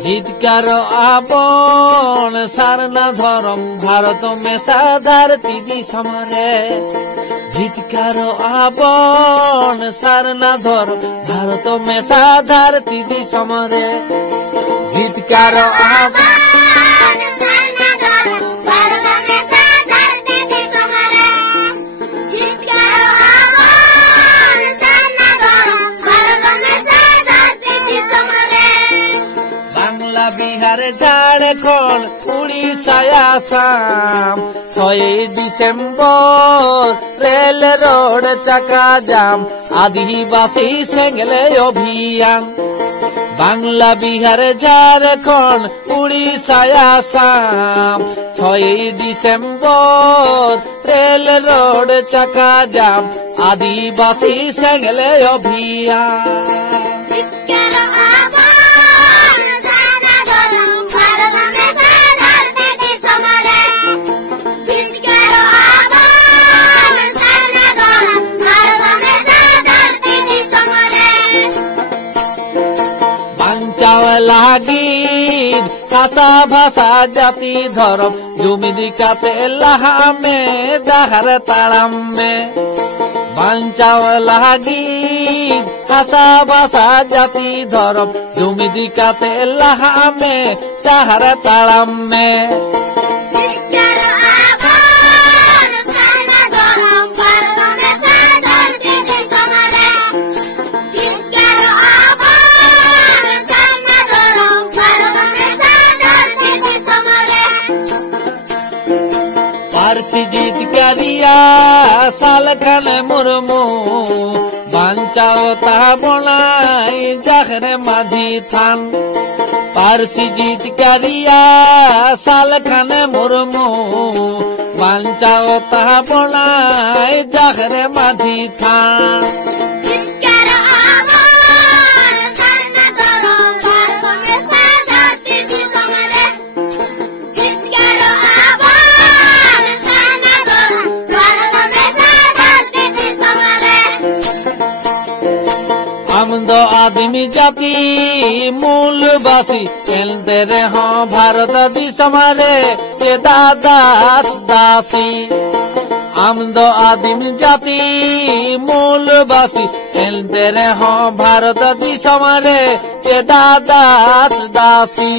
जीतकार आपन सारना धर्म भारत में साधारती दी समारे जीतकार आपन सारना धर्म भारत में साधारती दी समारे जीतकार आपन Bihar Jharkhand Orissa Assam 6 December rail road चक्का जाम आदिवासी सेंगले अभियान Bangla Bihar Jharkhand Orissa Assam 6 December rail road चक्का जाम आदिवासी सेंगले अभियान লাগি কাঁচা ভাষা জাতি ধরম জমি দিকাতে লাহামে ডাহার তাড়ামে বাঞ্চাও লাগি কাঁচা ভাষা জাতি ধরম জমি দিকাতে লাহামে ডাহার তাড়ামে पारसी जीतकारिया साल खान मुर्मू बांचाओ ता बनाई जाखरे माझी थान पारसी जीतकारिया साल खान मुर्मू बांचाओ ता बनाई जाखरे माझी थान हम दो आदमी जाति मूलवासी चलते रहो भारत देश हमारे ये दादास दासी हम दो आदमी जाति मूलवासी चलते रहो भारत देश हमारे ये दादास दासी